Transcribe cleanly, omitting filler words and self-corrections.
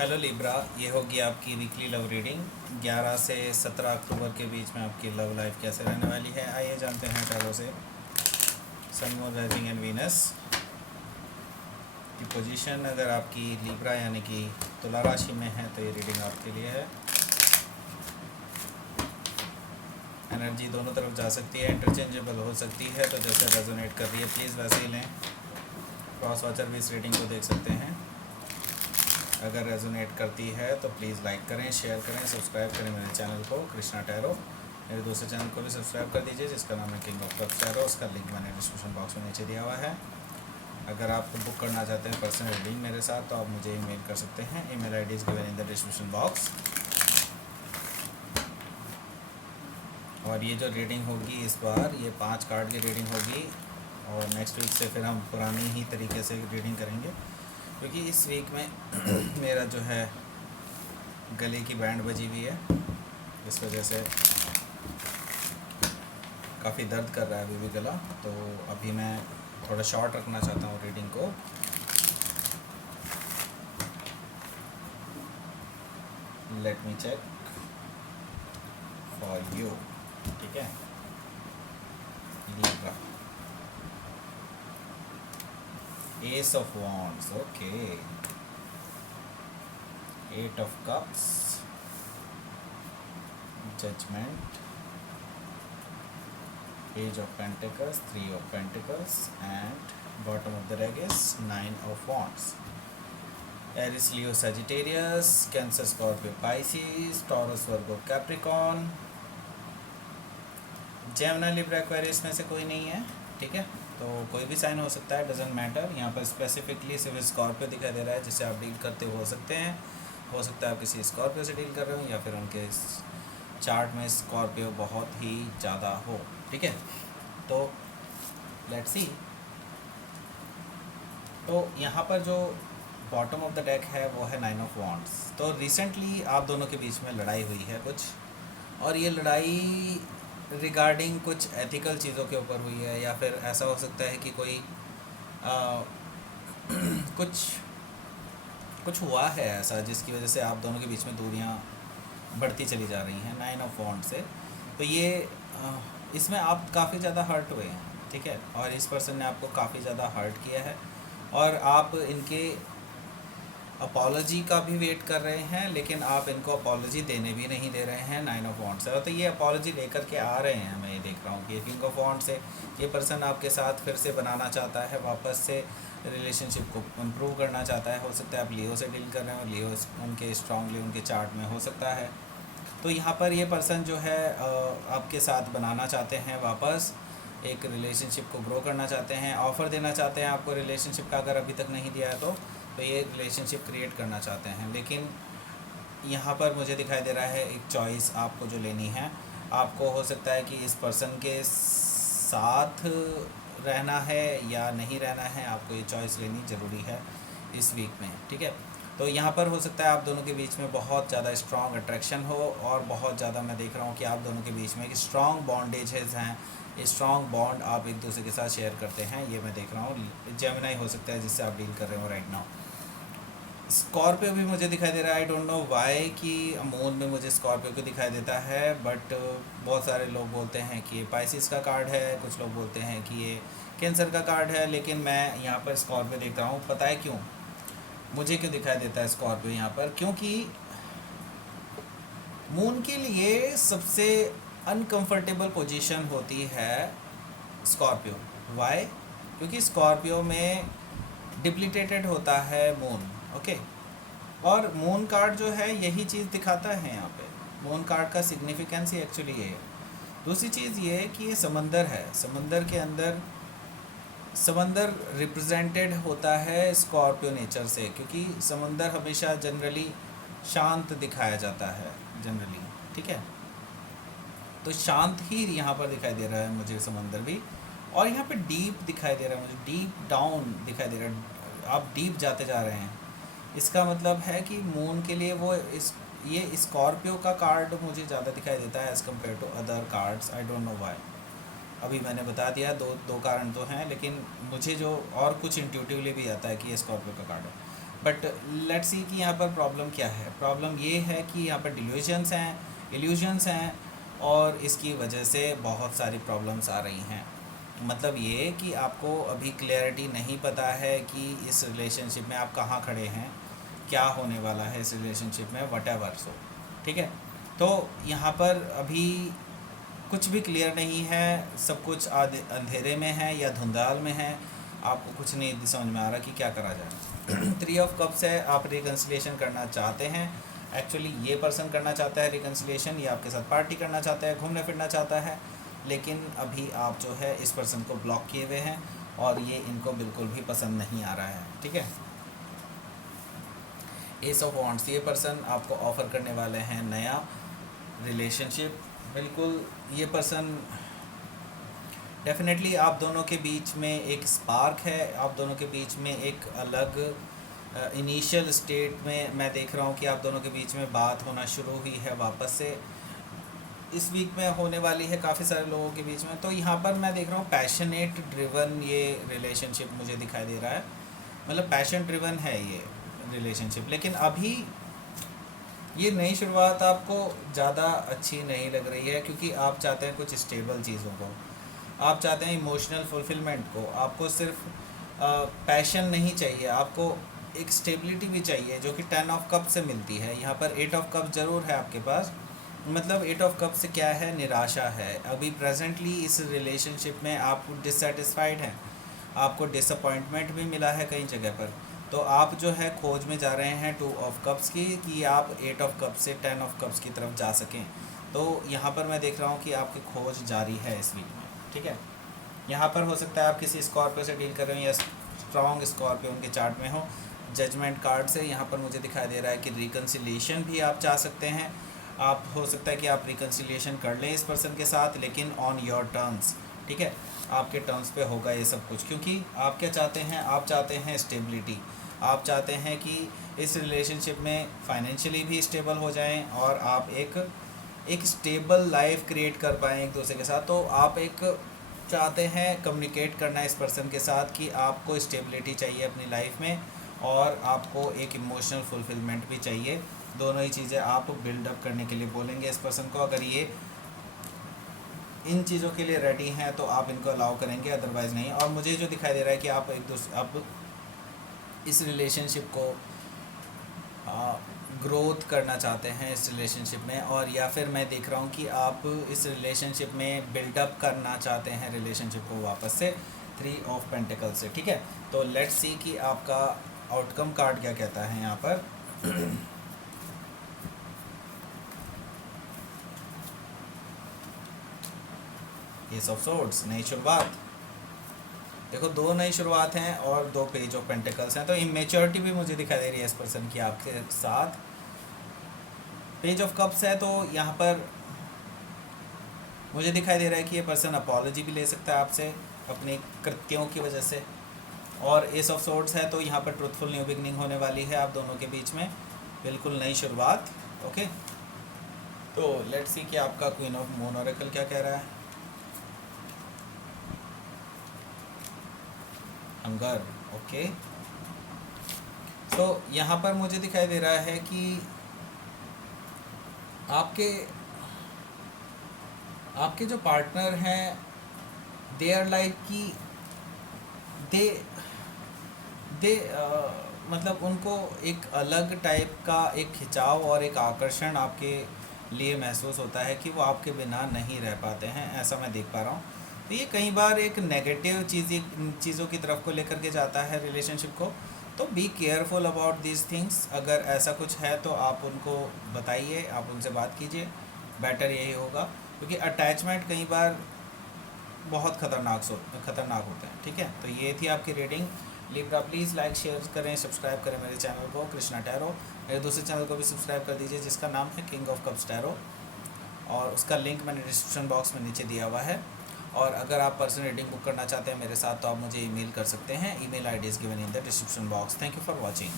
Hello Libra, ये होगी आपकी वीकली लव रीडिंग 11 से 17 अक्टूबर के बीच में आपकी लव लाइफ कैसे रहने वाली है। आइए जानते हैं टैरो से sun moon rising and Venus की पोजीशन। अगर आपकी लिब्रा यानी कि तुला राशि में है तो ये रीडिंग आपके लिए है। एनर्जी दोनों तरफ जा सकती है, इंटरचेंजेबल हो सकती है, तो जैसे रेजोनेट कर रही है प्लीज़ वैसे ही लें। क्रॉस वॉचर भी इस रीडिंग को देख सकते हैं। अगर रेजोनेट करती है तो प्लीज़ लाइक करें, शेयर करें, सब्सक्राइब करें मेरे चैनल को कृष्णा टैरो। मेरे दूसरे चैनल को भी सब्सक्राइब कर दीजिए जिसका नाम है किंग ऑफ कप्स टैरो। उसका लिंक मैंने डिस्क्रिप्शन बॉक्स में नीचे दिया हुआ है। अगर आप बुक करना चाहते हैं पर्सनल रीडिंग मेरे साथ तो आप मुझे ईमेल कर सकते हैं। Email I D is given in the description box. और ये जो रीडिंग होगी इस बार ये 5 कार्ड की रीडिंग होगी और नेक्स्ट वीक से फिर हम पुरानी ही तरीके से रीडिंग करेंगे, क्योंकि इस वीक में मेरा जो है गले की बैंड बजी हुई है, इस वजह से काफ़ी दर्द कर रहा है अभी भी गला। तो अभी मैं थोड़ा शॉर्ट रखना चाहता हूँ रीडिंग को। Let me check for you, ठीक है। Libra, ace of wands, okay, 8 of cups, judgment, Page of Pentacles, 3 of Pentacles, and bottom of the deck is 9 of Wands. Aries, Leo, Sagittarius, Cancer, Scorpio, Pisces, Taurus, Virgo, Capricorn, Gemini, Libra, Aquarius में से कोई नहीं है, ठीक है। तो कोई भी साइन हो सकता है, डजेंट मैटर। यहाँ पर स्पेसिफिकली सिर्फ स्कॉर्पियो दिखाई दे रहा है जिससे आप डील करते हो सकते हैं। हो सकता है आप किसी स्कॉर्पियो से डील कर रहे हो या फिर उनके चार्ट में स्कॉर्पियो बहुत ही ज़्यादा हो, ठीक है। तो लेट्स सी। तो यहाँ पर जो बॉटम ऑफ द डेक है वो है 9 ऑफ वॉन्ड्स। तो रिसेंटली आप दोनों के बीच में लड़ाई हुई है कुछ, और ये लड़ाई रिगार्डिंग कुछ एथिकल चीज़ों के ऊपर हुई है, या फिर ऐसा हो सकता है कि कोई कुछ कुछ हुआ है ऐसा जिसकी वजह से आप दोनों के बीच में दूरियां बढ़ती चली जा रही हैं 9 ऑफ वॉन्ड से। तो ये इसमें आप काफ़ी ज़्यादा हर्ट हुए हैं, ठीक है, और इस पर्सन ने आपको काफ़ी ज़्यादा हर्ट किया है और आप इनके अपॉलॉजी का भी वेट कर रहे हैं, लेकिन आप इनको अपॉलॉजी देने भी नहीं दे रहे हैं 9 ऑफ वॉन्ड से। तो ये अपॉलॉजी लेकर के आ रहे हैं। मैं ये देख रहा हूँ कि किंग ऑफ वॉन्ड से ये पर्सन आपके साथ फिर से बनाना चाहता है, वापस से रिलेशनशिप को इम्प्रूव करना चाहता है। हो सकता है आप लियो से डील कर रहे हो, लियो उनके स्ट्रांगली उनके चार्ट में हो सकता है। तो यहाँ पर ये पर्सन जो है आपके साथ बनाना चाहते हैं, वापस एक रिलेशनशिप को ग्रो करना चाहते हैं, ऑफ़र देना चाहते हैं आपको रिलेशनशिप का, अगर अभी तक नहीं दिया है तो ये रिलेशनशिप क्रिएट करना चाहते हैं। लेकिन यहाँ पर मुझे दिखाई दे रहा है एक चॉइस आपको जो लेनी है। आपको हो सकता है कि इस पर्सन के साथ रहना है या नहीं रहना है, आपको ये चॉइस लेनी ज़रूरी है इस वीक में, ठीक है। तो यहाँ पर हो सकता है आप दोनों के बीच में बहुत ज़्यादा स्ट्रॉन्ग अट्रैक्शन हो, और बहुत ज़्यादा मैं देख रहा हूँ कि आप दोनों के बीच में एक स्ट्रॉन्ग बॉन्डेजेस हैं, स्ट्रॉन्ग बॉन्ड आप एक दूसरे के साथ शेयर करते हैं, ये मैं देख रहा हूँ। जेमिनी हो सकता है जिससे आप डील कर रहे हो राइट नाउ। स्कॉर्पियो भी मुझे दिखाई दे रहा है। आई डोंट नो वाई कि मून में मुझे स्कॉर्पियो को दिखाई देता है, बट बहुत सारे लोग बोलते हैं कि ये पाइसिस का कार्ड है, कुछ लोग बोलते हैं कि ये कैंसर का कार्ड है, लेकिन मैं यहाँ पर स्कॉर्पियो देख रहा हूँ। पता है क्यों मुझे क्यों दिखाई देता है स्कॉर्पियो यहाँ पर? क्योंकि मून के लिए सबसे अनकंफर्टेबल पोजीशन होती है स्कॉर्पियो। वाई? क्योंकि स्कॉर्पियो में डिप्लीटेटेड होता है मून, ओके। और मून कार्ड जो है यही चीज़ दिखाता है यहाँ पे। मून कार्ड का सिग्निफिकेंस ही एक्चुअली ये है। दूसरी चीज़ ये है कि ये समंदर है, समंदर के अंदर समंदर रिप्रेजेंटेड होता है स्कॉर्पियो नेचर से, क्योंकि समंदर हमेशा जनरली शांत दिखाया जाता है जनरली, ठीक है। तो शांत ही यहाँ पर दिखाई दे रहा है मुझे समंदर भी, और यहाँ पे डीप दिखाई दे रहा है मुझे, डीप डाउन दिखाई दे रहा है। आप डीप जाते जा रहे हैं, इसका मतलब है कि मून के लिए वो ये स्कॉर्पियो का कार्ड मुझे ज़्यादा दिखाई देता है as compare to other cards. I don't know why. अभी मैंने बता दिया, दो कारण तो हैं, लेकिन मुझे जो और कुछ इंट्यूटिवली भी आता है कि ये स्कॉर्पियो का कार्ड है। बट लेट्स सी कि यहाँ पर प्रॉब्लम क्या है। प्रॉब्लम ये है कि यहाँ पर डिल्यूजन्स हैं, इल्यूजन्स हैं, और इसकी वजह से बहुत सारी प्रॉब्लम्स आ रही हैं। मतलब ये कि आपको अभी क्लियरिटी नहीं पता है कि इस रिलेशनशिप में आप कहाँ खड़े हैं, क्या होने वाला है इस रिलेशनशिप में, वट एवर सो, ठीक है। तो यहाँ पर अभी कुछ भी क्लियर नहीं है, सब कुछ अंधेरे में है या धुंधाल में है, आपको कुछ नहीं समझ में आ रहा कि क्या करा जाए। 3 ऑफ कप्स है, आप रिकन्सिलिएशन करना चाहते हैं। एक्चुअली ये पर्सन करना चाहता है रिकन्सिलिएशन, ये आपके साथ पार्टी करना चाहता है, घूमना फिरना चाहता है, लेकिन अभी आप जो है इस पर्सन को ब्लॉक किए हुए हैं और ये इनको बिल्कुल भी पसंद नहीं आ रहा है, ठीक है। एस ऑफ वॉन्ड्स, ये पर्सन आपको ऑफ़र करने वाले हैं नया रिलेशनशिप। बिल्कुल ये पर्सन डेफिनेटली आप दोनों के बीच में एक स्पार्क है, आप दोनों के बीच में एक अलग इनिशियल स्टेट में मैं देख रहा हूँ कि आप दोनों के बीच में बात होना शुरू हुई है वापस से, इस वीक में होने वाली है काफ़ी सारे लोगों के बीच में। तो यहाँ पर मैं देख रहा हूँ पैशनेट ड्रिवन ये रिलेशनशिप मुझे दिखाई दे रहा है, मतलब पैशन ड्रिवन है ये रिलेशनशिप। लेकिन अभी ये नई शुरुआत आपको ज़्यादा अच्छी नहीं लग रही है, क्योंकि आप चाहते हैं कुछ स्टेबल चीज़ों को, आप चाहते हैं इमोशनल फुलफिलमेंट को, आपको सिर्फ पैशन नहीं चाहिए, आपको एक स्टेबिलिटी भी चाहिए जो कि 10 ऑफ कप से मिलती है। यहाँ पर 8 ऑफ कप ज़रूर है आपके पास, मतलब 8 ऑफ कप से क्या है, निराशा है। अभी प्रेजेंटली इस रिलेशनशिप में आप डिससेटिस्फाइड हैं, आपको डिसअपॉइंटमेंट भी मिला है कई जगह पर, तो आप जो है खोज में जा रहे हैं 2 ऑफ कप्स की, कि आप 8 ऑफ कप्स से 10 ऑफ कप्स की तरफ जा सकें। तो यहाँ पर मैं देख रहा हूँ कि आपकी खोज जारी है इस वीक में, ठीक है। यहाँ पर हो सकता है आप किसी स्कॉर्पियो से डील कर रहे हो या स्ट्रॉन्ग स्कॉर्पियो उनके चार्ट में हो। जजमेंट कार्ड से यहाँ पर मुझे दिखाई दे रहा है कि रिकन्सिलिएशन भी आप चाह सकते हैं। आप हो सकता है कि आप रिकन्सिलिएशन कर लें इस पर्सन के साथ, लेकिन ऑन योर टर्म्स, ठीक है, आपके टर्म्स पे होगा ये सब कुछ। क्योंकि आप क्या चाहते हैं, आप चाहते हैं स्टेबिलिटी, आप चाहते हैं कि इस रिलेशनशिप में फाइनेंशियली भी स्टेबल हो जाएं और आप एक स्टेबल लाइफ क्रिएट कर पाएँ एक दूसरे के साथ। तो आप एक चाहते हैं कम्युनिकेट करना इस पर्सन के साथ कि आपको स्टेबिलिटी चाहिए अपनी लाइफ में और आपको एक इमोशनल फुलफिलमेंट भी चाहिए। दोनों ही चीज़ें आप बिल्डअप करने के लिए बोलेंगे इस पर्सन को। अगर ये इन चीज़ों के लिए रेडी हैं तो आप इनको अलाउ करेंगे, अदरवाइज़ नहीं। और मुझे जो दिखाई दे रहा है कि आप अब इस रिलेशनशिप को ग्रोथ करना चाहते हैं इस रिलेशनशिप में, और या फिर मैं देख रहा हूँ कि आप इस रिलेशनशिप में बिल्डअप करना चाहते हैं रिलेशनशिप को वापस से 3 ऑफ पेंटिकल से, ठीक है। तो लेट्स सी कि आपका आउटकम कार्ड क्या कहता है यहाँ पर। एस ऑफ सोर्ड्स, नई शुरुआत। देखो 2 नई शुरुआत हैं और 2 पेज ऑफ पेंटिकल्स हैं, तो इमेच्योरिटी भी मुझे दिखाई दे रही है इस पर्सन की आपके साथ। पेज ऑफ कप्स है तो यहाँ पर मुझे दिखाई दे रहा है कि ये पर्सन अपॉलॉजी भी ले सकता है आपसे अपने कृत्यों की वजह से। और एस ऑफ सोर्ड्स है तो यहाँ पर ट्रुथफुल न्यू बिगनिंग होने वाली है आप दोनों के बीच में, बिल्कुल नई शुरुआत, ओके। तो लेट्स सी कि आपका क्वीन ऑफ मून ऑरेकल क्या कह रहा है। Hunger, okay. तो यहाँ पर मुझे दिखाई दे रहा है कि आपके जो पार्टनर हैं दे आर लाइक कि दे मतलब उनको एक अलग टाइप का एक खिंचाव और एक आकर्षण आपके लिए महसूस होता है कि वो आपके बिना नहीं रह पाते हैं, ऐसा मैं देख पा रहा हूँ। तो ये कई बार एक नेगेटिव चीज़ों की तरफ को लेकर के जाता है रिलेशनशिप को। तो be careful about these things. अगर ऐसा कुछ है तो आप उनको बताइए, आप उनसे बात कीजिए, बेटर यही होगा। क्योंकि अटैचमेंट कई बार बहुत खतरनाक होते हैं, ठीक है। तो ये थी आपकी reading Libra. Please like share करें, सब्सक्राइब करें मेरे चैनल को कृष्णा टैरो। मेरे दूसरे चैनल को भी सब्सक्राइब कर दीजिए जिसका नाम है किंग ऑफ कप्स टैरो, और उसका लिंक मैंने डिस्क्रिप्शन बॉक्स में नीचे दिया हुआ है। और अगर आप पर्सनल रीडिंग बुक करना चाहते हैं मेरे साथ तो आप मुझे ईमेल कर सकते हैं। Email ID is given in the description box. Thank you for watching.